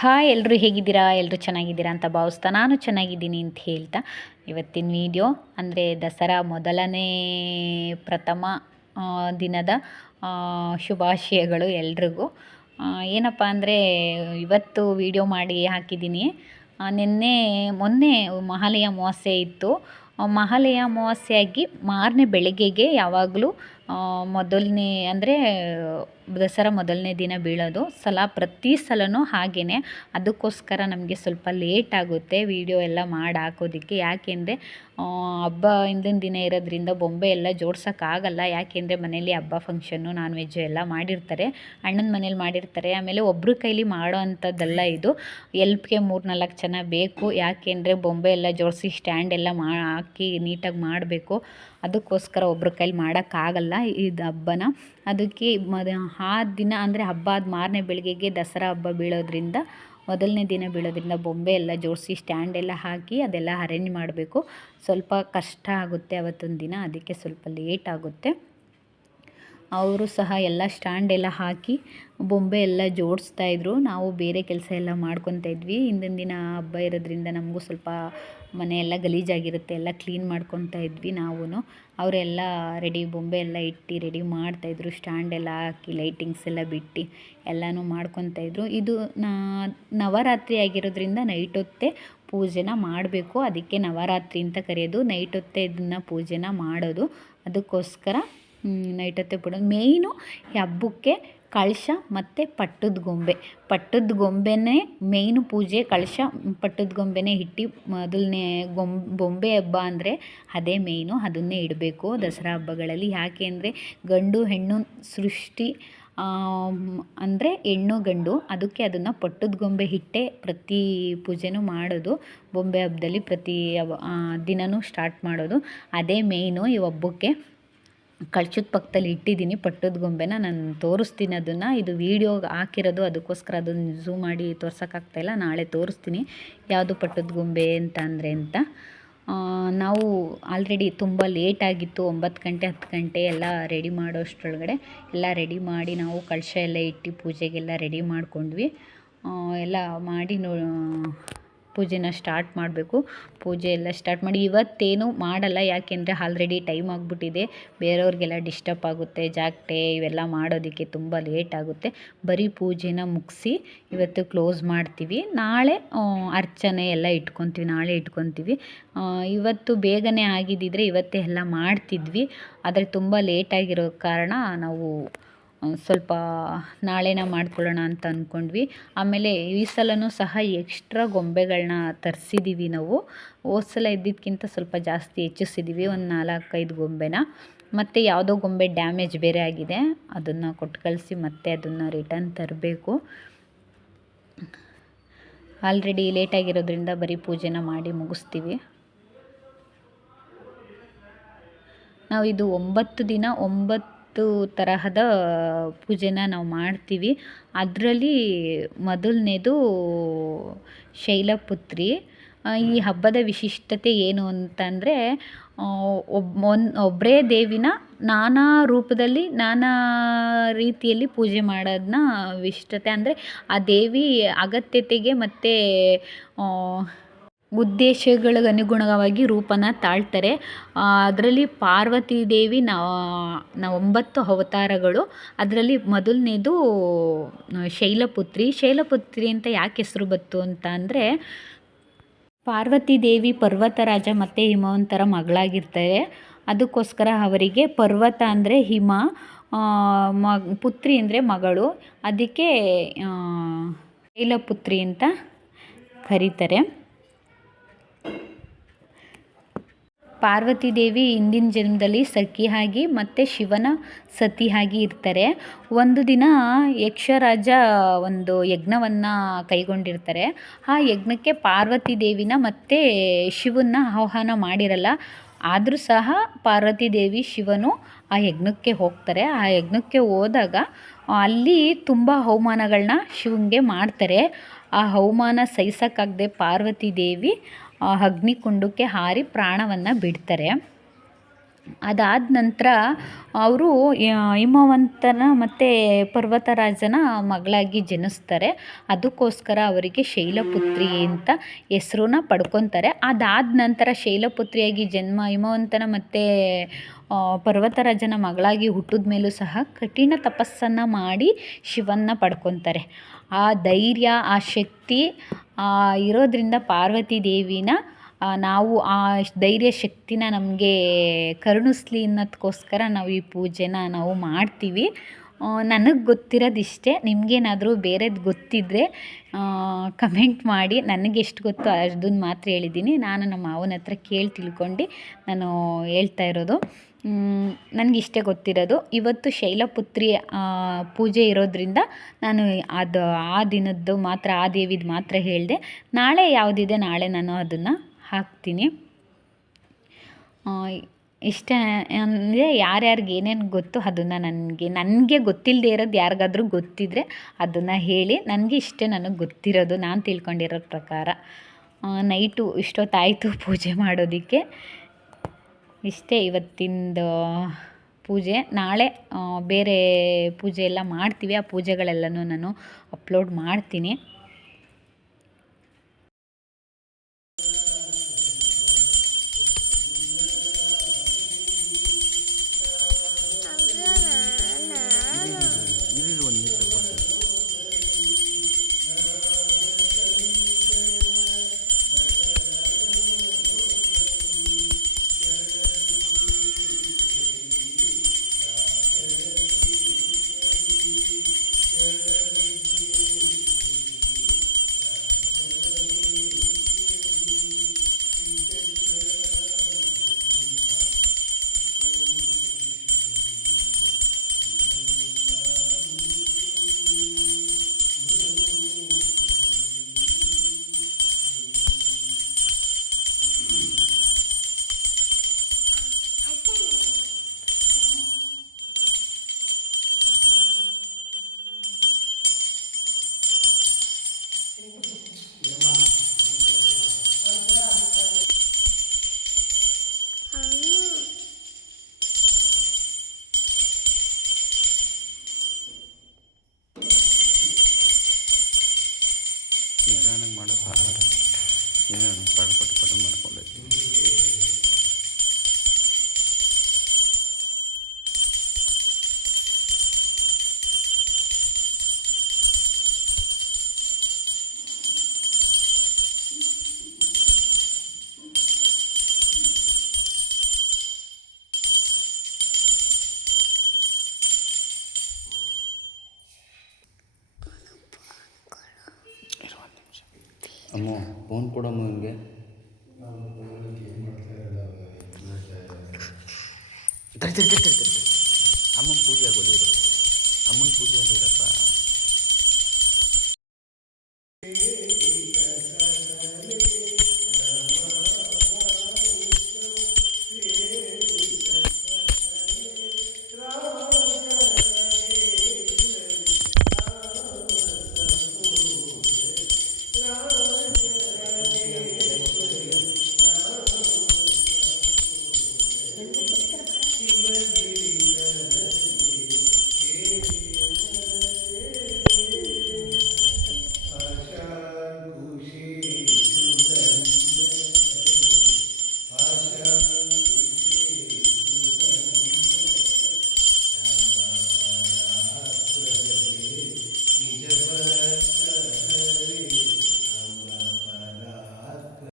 Hi ಎಲ್ಲರೂ ಹೇಗಿದ್ದೀರಾ? ಎಲ್ಲರೂ ಚೆನ್ನಾಗಿದ್ದೀರಾ ಅಂತ ಭಾವಿಸ್ತಾ ನಾನು ಚೆನ್ನಾಗಿದ್ದೀನಿ ಅಂತ ಹೇಳ್ತಾ ಇವತ್ತಿನ ವಿಡಿಯೋ ಅಂದರೆ ದಸರಾ ಮೊದಲನೇ ಪ್ರಥಮ ದಿನದ ಶುಭಾಶಯಗಳು ಎಲ್ರಿಗೂ. ಏನಪ್ಪ ಅಂದರೆ ಇವತ್ತು ವಿಡಿಯೋ ಮಾಡಿ ಹಾಕಿದ್ದೀನಿ. ಮೊನ್ನೆ ಮಹಾಲಯ ಅಮಾವಾಸ್ಯೆ ಇತ್ತು. ಮಹಾಲಯ ಅಮಾವಾಸ್ಯೆಯಾಗಿ ಮಾರನೇ ಬೆಳಗ್ಗೆಗೆ ಯಾವಾಗಲೂ ಮೊದಲನೇ ಅಂದರೆ ದಸರಾ ಮೊದಲನೇ ದಿನ ಬೀಳೋದು ಪ್ರತಿ ಸಲವೂ ಹಾಗೆಯೇ. ಅದಕ್ಕೋಸ್ಕರ ನಮಗೆ ಸ್ವಲ್ಪ ಲೇಟ್ ಆಗುತ್ತೆ ವಿಡಿಯೋ ಎಲ್ಲ ಮಾಡಿ ಹಾಕೋದಕ್ಕೆ. ಯಾಕೆಂದರೆ ಹಬ್ಬ ಹಿಂದಿನ ದಿನ ಇರೋದ್ರಿಂದ ಬೊಂಬೆ ಎಲ್ಲ ಜೋಡ್ಸೋಕ್ಕಾಗಲ್ಲ. ಯಾಕೆಂದರೆ ಮನೇಲಿ ಹಬ್ಬ ಫಂಕ್ಷನ್ನು ನಾನ್ ವೆಜ್ಜು ಎಲ್ಲ ಮಾಡಿರ್ತಾರೆ, ಅಣ್ಣನ ಮನೇಲಿ ಮಾಡಿರ್ತಾರೆ. ಆಮೇಲೆ ಒಬ್ಬರ ಕೈಲಿ ಮಾಡೋ ಅಂಥದ್ದಲ್ಲ ಇದು, ಎಲ್ಪ್ಗೆ 3-4 ಜನ ಬೇಕು. ಯಾಕೆಂದರೆ ಬೊಂಬೆ ಎಲ್ಲ ಜೋಡಿಸಿ ಸ್ಟ್ಯಾಂಡ್ ಎಲ್ಲ ಹಾಕಿ ನೀಟಾಗಿ ಮಾಡಬೇಕು. ಅದಕ್ಕೋಸ್ಕರ ಒಬ್ಬರ ಕೈಲಿ ಮಾಡೋಕ್ಕಾಗಲ್ಲ ಇದು ಹಬ್ಬನ. ಅದಕ್ಕೆ ಆ ದಿನ ಅಂದರೆ ಹಬ್ಬ ಆದ ಮಾರನೇ ಬೆಳಗ್ಗೆಗೆ ದಸರಾ ಹಬ್ಬ ಬೀಳೋದ್ರಿಂದ ಮೊದಲನೇ ದಿನ ಬೀಳೋದ್ರಿಂದ ಬೊಂಬೆ ಎಲ್ಲ ಜೋಡಿಸಿ ಸ್ಟ್ಯಾಂಡ್ ಎಲ್ಲ ಹಾಕಿ ಅದೆಲ್ಲ ಅರೇಂಜ್ ಮಾಡಬೇಕು. ಸ್ವಲ್ಪ ಕಷ್ಟ ಆಗುತ್ತೆ ಅವತ್ತೊಂದು ದಿನ, ಅದಕ್ಕೆ ಸ್ವಲ್ಪ ಲೇಟ್ ಆಗುತ್ತೆ. ಅವರು ಸಹ ಎಲ್ಲ ಸ್ಟ್ಯಾಂಡ್ ಎಲ್ಲ ಹಾಕಿ ಬೊಂಬೆ ಎಲ್ಲ ಜೋಡಿಸ್ತಾಯಿದ್ರು. ನಾವು ಬೇರೆ ಕೆಲಸ ಎಲ್ಲ ಮಾಡ್ಕೊತಾ ಇದ್ವಿ. ಹಿಂದಿನ ದಿನ ಹಬ್ಬ ಇರೋದ್ರಿಂದ ನಮಗೂ ಸ್ವಲ್ಪ ಮನೆಯೆಲ್ಲ ಗಲೀಜಾಗಿರುತ್ತೆ, ಎಲ್ಲ ಕ್ಲೀನ್ ಮಾಡ್ಕೊತಾ ಇದ್ವಿ ನಾವು. ಅವರೆಲ್ಲ ಬೊಂಬೆ ಎಲ್ಲ ಇಟ್ಟು ರೆಡಿ ಮಾಡ್ತಾಯಿದ್ರು, ಸ್ಟ್ಯಾಂಡ್ ಎಲ್ಲ ಹಾಕಿ ಲೈಟಿಂಗ್ಸ್ ಎಲ್ಲ ಬಿಟ್ಟು ಎಲ್ಲನೂ ಮಾಡ್ಕೊತಾ ಇದ್ರು. ಇದು ನವರಾತ್ರಿ ಆಗಿರೋದ್ರಿಂದ ನೈಟ್ ಹೊತ್ತೇ ಪೂಜೆನ ಮಾಡಬೇಕು. ಅದಕ್ಕೆ ನವರಾತ್ರಿ ಅಂತ ಕರೆಯೋದು. ನೈಟ್ ಹೊತ್ತೇ ಇದನ್ನು ಪೂಜೆನ ಮಾಡೋದು. ಅದಕ್ಕೋಸ್ಕರ ನೈಟ್ ಹೊತ್ತೇ ಮೇಯ್ನು ಈ ಹಬ್ಬಕ್ಕೆ ಕಳಶ ಮತ್ತು ಪಟ್ಟದ ಗೊಂಬೆನೇ ಮೇಯ್ನು ಪೂಜೆ. ಕಳಶ ಪಟ್ಟದ ಗೊಂಬೆನೇ ಇಟ್ಟು ಮೊದಲನೇ ಬೊಂಬೆ ಹಬ್ಬ ಅಂದರೆ ಅದೇ ಮೇಯ್ನು, ಅದನ್ನೇ ಇಡಬೇಕು ದಸರಾ ಹಬ್ಬಗಳಲ್ಲಿ. ಯಾಕೆ ಅಂದರೆ ಗಂಡು ಹೆಣ್ಣು ಸೃಷ್ಟಿ ಅಂದರೆ ಹೆಣ್ಣು ಗಂಡು, ಅದಕ್ಕೆ ಅದನ್ನು ಪಟ್ಟದ ಗೊಂಬೆ ಇಟ್ಟೇ ಪ್ರತಿ ಪೂಜೆನೂ ಮಾಡೋದು. ಬೊಂಬೆ ಹಬ್ಬದಲ್ಲಿ ಪ್ರತಿ ದಿನವೂ ಸ್ಟಾರ್ಟ್ ಮಾಡೋದು ಅದೇ ಮೇಯ್ನು. ಈ ಹಬ್ಬಕ್ಕೆ ಕಳಶದ ಪಕ್ಕದಲ್ಲಿ ಇಟ್ಟಿದ್ದೀನಿ ಪಟ್ಟದ ಗೊಂಬೆನ, ನಾನು ತೋರಿಸ್ತೀನಿ ಅದನ್ನು. ಇದು ವೀಡಿಯೋ ಹಾಕಿರೋದು, ಅದಕ್ಕೋಸ್ಕರ ಅದನ್ನು ಝೂಮ್ ಮಾಡಿ ತೋರ್ಸೋಕ್ಕಾಗ್ತಾಯಿಲ್ಲ. ನಾಳೆ ತೋರಿಸ್ತೀನಿ ಯಾವುದು ಪಟ್ಟದ ಗೊಂಬೆ ಅಂತ. ನಾವು ಆಲ್ರೆಡಿ ತುಂಬ ಲೇಟ್ ಆಗಿತ್ತು, 9 ಗಂಟೆ 10 ಗಂಟೆ ಎಲ್ಲ ರೆಡಿ ಮಾಡೋಷ್ಟರೊಳಗಡೆ ಎಲ್ಲ ರೆಡಿ ಮಾಡಿ ನಾವು ಕಳಶ ಎಲ್ಲ ಇಟ್ಟು ಪೂಜೆಗೆಲ್ಲ ರೆಡಿ ಮಾಡ್ಕೊಂಡ್ವಿ. ಎಲ್ಲ ಮಾಡಿ ಪೂಜೆನ ಸ್ಟಾರ್ಟ್ ಮಾಡಬೇಕು. ಪೂಜೆ ಎಲ್ಲ ಸ್ಟಾರ್ಟ್ ಮಾಡಿ ಇವತ್ತೇನು ಮಾಡಲ್ಲ, ಯಾಕೆಂದರೆ ಆಲ್ರೆಡಿ ಟೈಮ್ ಆಗಿಬಿಟ್ಟಿದೆ. ಬೇರೆಯವ್ರಿಗೆಲ್ಲ ಡಿಸ್ಟರ್ಬ್ ಆಗುತ್ತೆ, ಜಾಗಟೆ ಇವೆಲ್ಲ ಮಾಡೋದಕ್ಕೆ ತುಂಬ ಲೇಟ್ ಆಗುತ್ತೆ. ಬರೀ ಪೂಜೆನ ಮುಗಿಸಿ ಇವತ್ತು ಕ್ಲೋಸ್ ಮಾಡ್ತೀವಿ. ನಾಳೆ ಅರ್ಚನೆ ಎಲ್ಲ ನಾಳೆ ಇಟ್ಕೊತೀವಿ. ಇವತ್ತು ಬೇಗನೆ ಆಗಿದ್ದಿದ್ರೆ ಇವತ್ತೇ ಎಲ್ಲ ಮಾಡ್ತಿದ್ವಿ. ಆದರೆ ತುಂಬ ಲೇಟಾಗಿರೋ ಕಾರಣ ನಾವು ಸ್ವಲ್ಪ ನಾಳೆನ ಮಾಡ್ಕೊಳ್ಳೋಣ ಅಂತ ಅಂದ್ಕೊಂಡ್ವಿ. ಆಮೇಲೆ ಈ ಸಲವೂ ಸಹ ಎಕ್ಸ್ಟ್ರಾ ಗೊಂಬೆಗಳನ್ನ ತರಿಸಿದ್ದೀವಿ ನಾವು. ಹೋದ ಸಲ ಇದ್ದಿದ್ದಕ್ಕಿಂತ ಸ್ವಲ್ಪ ಜಾಸ್ತಿ ಹೆಚ್ಚಿಸಿದ್ದೀವಿ, ಒಂದು 4-5 ಗೊಂಬೆನ. ಮತ್ತು ಯಾವುದೋ ಗೊಂಬೆ ಡ್ಯಾಮೇಜ್ ಬೇರೆ ಆಗಿದೆ, ಅದನ್ನು ಕೊಟ್ಟು ಕಳಿಸಿ ಮತ್ತೆ ಅದನ್ನು ರಿಟರ್ನ್ ತರಬೇಕು. ಆಲ್ರೆಡಿ ಲೇಟಾಗಿರೋದ್ರಿಂದ ಬರೀ ಪೂಜೆನ ಮಾಡಿ ಮುಗಿಸ್ತೀವಿ. ನಾವು ಇದು 9 ದಿನ 9 ತರಹದ ಪೂಜೆನ ನಾವು ಮಾಡ್ತೀವಿ. ಅದರಲ್ಲಿ ಮೊದಲನೇದು ಶೈಲಪುತ್ರಿ. ಈ ಹಬ್ಬದ ವಿಶಿಷ್ಟತೆ ಏನು ಅಂತಂದರೆ ಒಬ್ಬರೇ ದೇವಿನ ನಾನಾ ರೂಪದಲ್ಲಿ ನಾನಾ ರೀತಿಯಲ್ಲಿ ಪೂಜೆ ಮಾಡೋದನ್ನ ವಿಶಿಷ್ಟತೆ. ಅಂದರೆ ಆ ದೇವಿ ಅಗತ್ಯತೆಗೆ ಮತ್ತು ಉದ್ದೇಶಗಳಿಗೆ ಅನುಗುಣವಾಗಿ ರೂಪನ ತಾಳ್ತಾರೆ. ಅದರಲ್ಲಿ ಪಾರ್ವತಿ ದೇವಿ 9 ಅವತಾರಗಳು. ಅದರಲ್ಲಿ ಮೊದಲನೇದು ಶೈಲಪುತ್ರಿ ಅಂತ ಯಾಕೆ ಹೆಸರು ಬಂತು ಅಂತ ಅಂದರೆ, ಪಾರ್ವತಿ ದೇವಿ ಪರ್ವತರಾಜ ಮತ್ತು ಹಿಮವಂತರ ಮಗಳಾಗಿರ್ತಾರೆ. ಅದಕ್ಕೋಸ್ಕರ ಅವರಿಗೆ ಪರ್ವತ ಅಂದರೆ ಹಿಮ, ಪುತ್ರಿ ಅಂದರೆ ಮಗಳು, ಅದಕ್ಕೆ ಶೈಲಪುತ್ರಿ ಅಂತ ಕರೀತಾರೆ. ಪಾರ್ವತಿ ದೇವಿ ಹಿಂದಿನ ಜನ್ಮದಲ್ಲಿ ಸಖಿಯಾಗಿ ಮತ್ತು ಶಿವನ ಸತಿಯಾಗಿ ಇರ್ತಾರೆ. ಒಂದು ದಿನ ಯಕ್ಷರಾಜ ಒಂದು ಯಜ್ಞವನ್ನು ಕೈಗೊಂಡಿರ್ತಾರೆ. ಆ ಯಜ್ಞಕ್ಕೆ ಪಾರ್ವತಿ ದೇವಿನ ಮತ್ತು ಶಿವನ ಆಹ್ವಾನ ಮಾಡಿರಲ್ಲ. ಆದರೂ ಸಹ ಪಾರ್ವತಿ ದೇವಿ ಶಿವನು ಆ ಯಜ್ಞಕ್ಕೆ ಹೋಗ್ತಾರೆ. ಆ ಯಜ್ಞಕ್ಕೆ ಹೋದಾಗ ಅಲ್ಲಿ ತುಂಬ ಅವಮಾನಗಳನ್ನ ಶಿವನಿಗೆ ಮಾಡ್ತಾರೆ. ಆ ಅವಮಾನ ಸಹಿಸೋಕ್ಕಾಗದೆ ಪಾರ್ವತಿ ದೇವಿ ಅಗ್ನಿಕುಂಡಕ್ಕೆ ಹಾರಿ ಪ್ರಾಣವನ್ನು ಬಿಡ್ತಾರೆ. ಅದಾದ ನಂತರ ಅವರು ಹಿಮವಂತನ ಮತ್ತು ಪರ್ವತರಾಜನ ಮಗಳಾಗಿ ಜನಿಸ್ತಾರೆ. ಅದಕ್ಕೋಸ್ಕರ ಅವರಿಗೆ ಶೈಲಪುತ್ರಿ ಅಂತ ಹೆಸ್ರನ್ನ ಪಡ್ಕೊತಾರೆ. ಅದಾದ ನಂತರ ಶೈಲಪುತ್ರಿಯಾಗಿ ಜನ್ಮ ಹಿಮವಂತನ ಮತ್ತು ಪರ್ವತರಾಜನ ಮಗಳಾಗಿ ಹುಟ್ಟಿದ ಮೇಲೂ ಸಹ ಕಠಿಣ ತಪಸ್ಸನ್ನು ಮಾಡಿ ಶಿವನ್ನ ಪಡ್ಕೊತಾರೆ. ಆ ಧೈರ್ಯ, ಆ ಶಕ್ತಿ ಇರೋದ್ರಿಂದ ಪಾರ್ವತಿ ದೇವಿನ ನಾವು ಆ ಧೈರ್ಯ ಶಕ್ತಿನ ನಮಗೆ ಕರುಣಿಸ್ಲಿ ಅನ್ನೋದಕ್ಕೋಸ್ಕರ ನಾವು ಈ ಪೂಜೆನ ನಾವು ಮಾಡ್ತೀವಿ. ನನಗೆ ಗೊತ್ತಿರೋದಿಷ್ಟೇ. ನಿಮಗೇನಾದರೂ ಬೇರೆದು ಗೊತ್ತಿದ್ದರೆ ಕಮೆಂಟ್ ಮಾಡಿ. ನನಗೆ ಎಷ್ಟು ಗೊತ್ತೋ ಅದನ್ನು ಮಾತ್ರ ಹೇಳಿದ್ದೀನಿ. ನಾನು ನಮ್ಮ ಮಾವನ ಹತ್ರ ಕೇಳಿ ತಿಳ್ಕೊಂಡು ನಾನು ಹೇಳ್ತಾ ಇರೋದು. ನನಗಿಷ್ಟೇ ಗೊತ್ತಿರೋದು. ಇವತ್ತು ಶೈಲಪುತ್ರಿ ಪೂಜೆ ಇರೋದ್ರಿಂದ ನಾನು ಅದು ಆ ದಿನದ್ದು ಮಾತ್ರ, ಆ ದೇವಿದು ಮಾತ್ರ ಹೇಳಿದೆ. ನಾಳೆ ಯಾವುದಿದೆ ನಾಳೆ ನಾನು ಅದನ್ನು ಹಾಕ್ತೀನಿ. ಇಷ್ಟ ಅಂದರೆ ಯಾರ್ಯಾರಿಗೆ ಏನೇನು ಗೊತ್ತು ಅದನ್ನು ನನಗೆ ಗೊತ್ತಿಲ್ಲದೆ ಇರೋದು ಯಾರಿಗಾದ್ರೂ ಗೊತ್ತಿದ್ದರೆ ಅದನ್ನು ಹೇಳಿ. ನನಗೆ ಇಷ್ಟೇ ನನಗೆ ಗೊತ್ತಿರೋದು, ನಾನು ತಿಳ್ಕೊಂಡಿರೋ ಪ್ರಕಾರ. ನೈಟು ಇಷ್ಟೊತ್ತಾಯಿತು ಪೂಜೆ ಮಾಡೋದಕ್ಕೆ. ಇಷ್ಟೇ ಇವತ್ತಿಂದು ಪೂಜೆ. ನಾಳೆ ಬೇರೆ ಪೂಜೆ ಎಲ್ಲ ಮಾಡ್ತೀವಿ. ಆ ಪೂಜೆಗಳೆಲ್ಲನೂ ನಾನು ಅಪ್ಲೋಡ್ ಮಾಡ್ತೀನಿ. ನಿಧಾನಕ್ಕೆ ಮಾಡೋಕ್ಕಾಗಲ್ಲ. ಏನು ಪಟ ಮಾಡ್ಕೊಂಡೈತಿ. ಅಮ್ಮ ಫೋನ್ ಕೊಡಮ್ಮ ನನಗೆ. ಅಮ್ಮನ ಪೂಜೆ ಆಗೋದಿರು. ಅಮ್ಮನ ಪೂಜೆ ಆಗಿರಪ್ಪ.